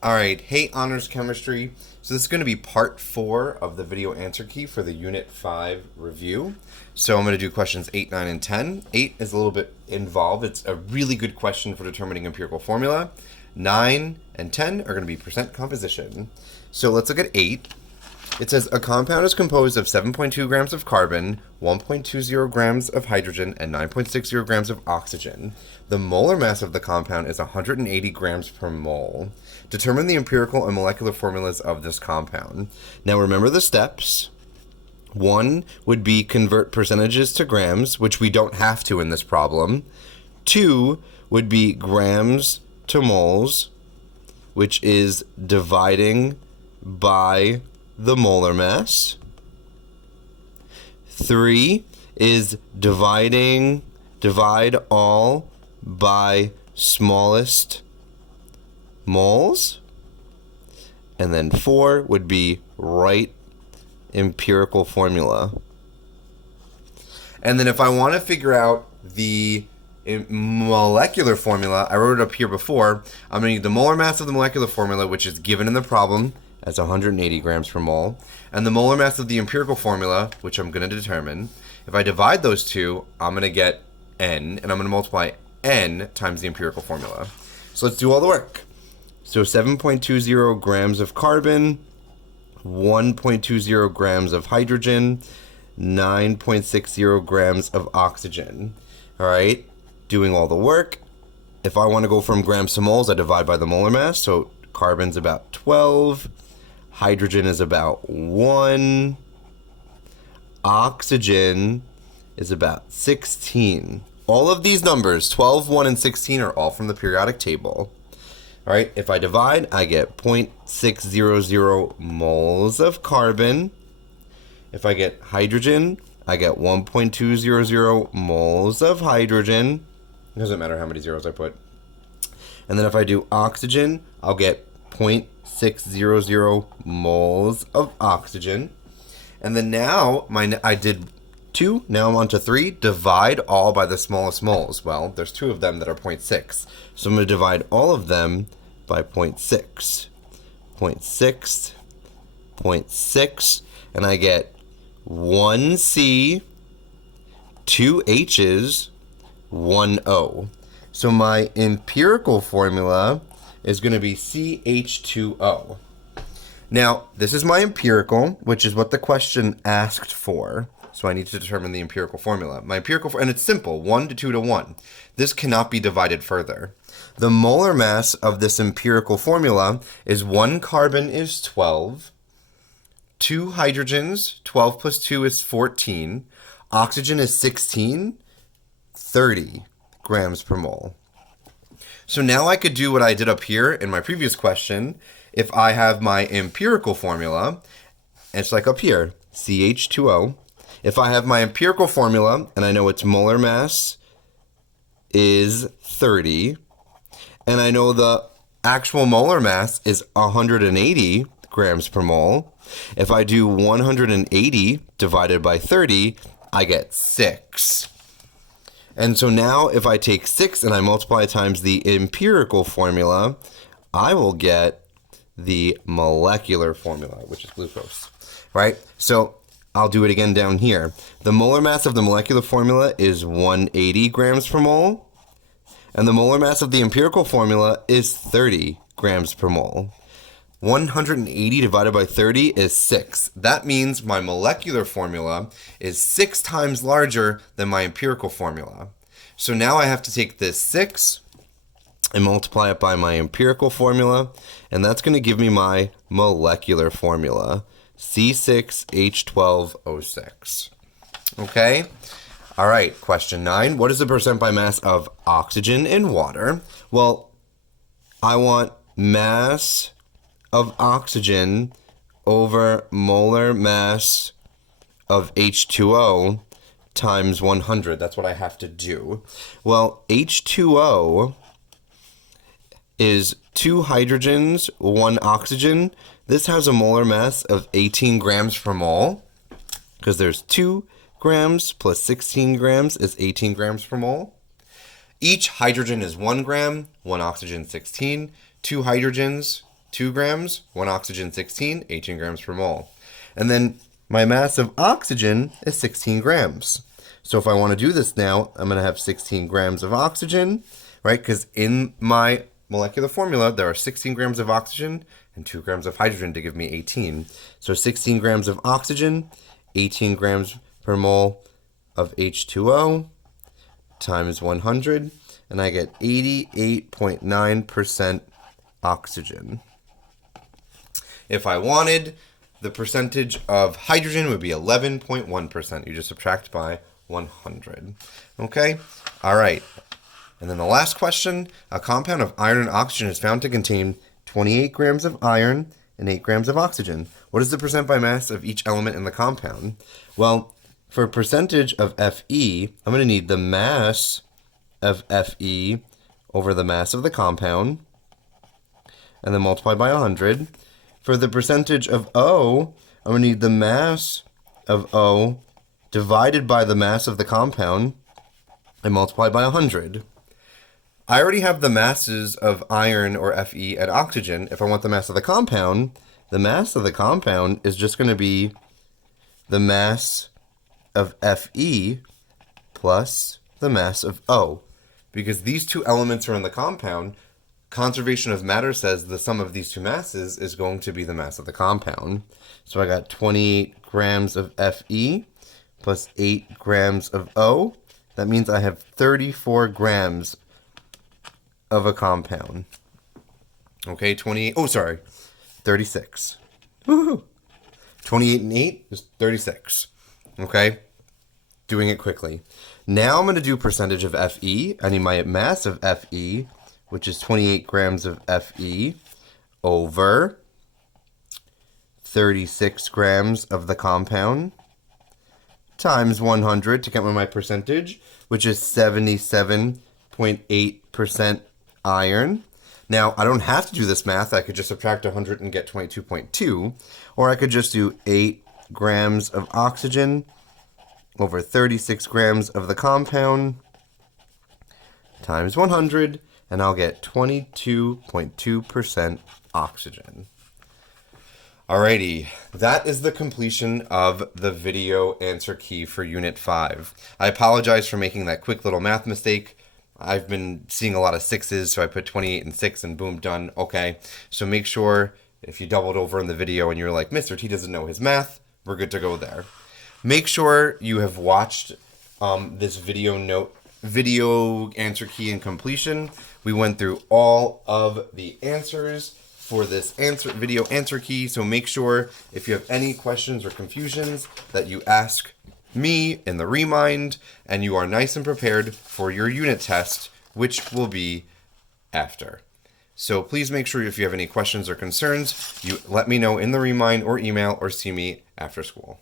All right, hey Honors Chemistry. So this is going to be part 4 of the video answer key for the Unit 5 review. So I'm going to do questions 8, 9, and 10. 8 is a little bit involved. It's a really good question for determining empirical formula. 9 and 10 are going to be percent composition. So let's look at 8. It says a compound is composed of 7.2 grams of carbon, 1.20 grams of hydrogen, and 9.60 grams of oxygen. The molar mass of the compound is 180 grams per mole. Determine the empirical and molecular formulas of this compound. Now remember the steps. 1 would be convert percentages to grams, which we don't have to in this problem. 2 would be grams to moles, which is dividing by the molar mass. 3 is divide all by smallest moles. And then 4 would be write empirical formula. And then if I want to figure out the molecular formula, I wrote it up here before. I'm going to need the molar mass of the molecular formula, which is given in the problem as 180 grams per mole, and the molar mass of the empirical formula, which I'm going to determine. If I divide those two, I'm going to get N, and I'm going to multiply N times the empirical formula. So let's do all the work. So 7.20 grams of carbon, 1.20 grams of hydrogen, 9.60 grams of oxygen. All right, doing all the work. If I want to go from grams to moles, I divide by the molar mass. So carbon's about 12, hydrogen is about 1, oxygen is about 16. All of these numbers, 12, 1, and 16, are all from the periodic table. All right, if I divide, I get 0.600 moles of carbon. If I get hydrogen, I get 1.200 moles of hydrogen. It doesn't matter how many zeros I put. And then if I do oxygen, I'll get 0.600 moles of oxygen. And then now I did 2, now I'm on to 3. Divide all by the smallest moles. Well, there's 2 of them that are 0.6. So I'm going to divide all of them by 0.6. 0.6, 0.6, and I get 1 C, 2 H's, 1 O. So my empirical formula is going to be CH2O. Now, this is my empirical, which is what the question asked for. So I need to determine the empirical formula. My empirical, and it's simple, 1 to 2 to 1. This cannot be divided further. The molar mass of this empirical formula is 1 carbon is 12, 2 hydrogens, 12 plus 2 is 14, oxygen is 16, 30 grams per mole. So now I could do what I did up here in my previous question. If I have my empirical formula, it's like up here, CH2O. If I have my empirical formula and I know its molar mass is 30, and I know the actual molar mass is 180 grams per mole, if I do 180 divided by 30, I get 6. And so now if I take 6 and I multiply times the empirical formula, I will get the molecular formula, which is glucose, right? So I'll do it again down here. The molar mass of the molecular formula is 180 grams per mole, and the molar mass of the empirical formula is 30 grams per mole. 180 divided by 30 is 6. That means my molecular formula is 6 times larger than my empirical formula. So now I have to take this 6 and multiply it by my empirical formula, and that's going to give me my molecular formula, C6H12O6. Okay? All right, question 9. What is the percent by mass of oxygen in water? Well, I want mass of oxygen over molar mass of H2O times 100. That's what I have to do. Well, H2O is 2 hydrogens, 1 oxygen. This has a molar mass of 18 grams per mole because there's 2 grams plus 16 grams is 18 grams per mole. Each hydrogen is 1 gram, 1 oxygen 16, 2 hydrogens 2 grams, 1 oxygen, 16, 18 grams per mole. And then my mass of oxygen is 16 grams. So if I want to do this now, I'm going to have 16 grams of oxygen, right? Because in my molecular formula, there are 16 grams of oxygen and 2 grams of hydrogen to give me 18. So 16 grams of oxygen, 18 grams per mole of H2O times 100, and I get 88.9% oxygen. If I wanted, the percentage of hydrogen would be 11.1%. You just subtract by 100. Okay? All right. And then the last question, a compound of iron and oxygen is found to contain 28 grams of iron and 8 grams of oxygen. What is the percent by mass of each element in the compound? Well, for percentage of Fe, I'm going to need the mass of Fe over the mass of the compound, and then multiply by 100. For the percentage of O, I'm going to need the mass of O divided by the mass of the compound, and multiply by 100. I already have the masses of iron or Fe and oxygen. If I want the mass of the compound is just going to be the mass of Fe plus the mass of O. Because these two elements are in the compound, conservation of matter says the sum of these two masses is going to be the mass of the compound. So I got 28 grams of Fe plus 8 grams of O. That means I have 34 grams of a compound. Okay, 36. Woohoo! 28 and 8 is 36. Okay? Doing it quickly. Now I'm going to do percentage of Fe. I need my mass of Fe, which is 28 grams of Fe over 36 grams of the compound times 100 to get my percentage, which is 77.8% iron. Now, I don't have to do this math. I could just subtract 100 and get 22.2, or I could just do 8 grams of oxygen over 36 grams of the compound times 100, and I'll get 22.2% oxygen. Alrighty, that is the completion of the video answer key for Unit 5. I apologize for making that quick little math mistake. I've been seeing a lot of 6s, so I put 28 and 6 and boom, done. Okay, so make sure if you doubled over in the video and you're like, Mr. T doesn't know his math, we're good to go there. Make sure you have watched this video answer key and completion. We went through all of the answers for this video answer key, so make sure if you have any questions or confusions that you ask me in the remind, and you are nice and prepared for your unit test, which will be after. So please make sure if you have any questions or concerns, you let me know in the remind or email or see me after school.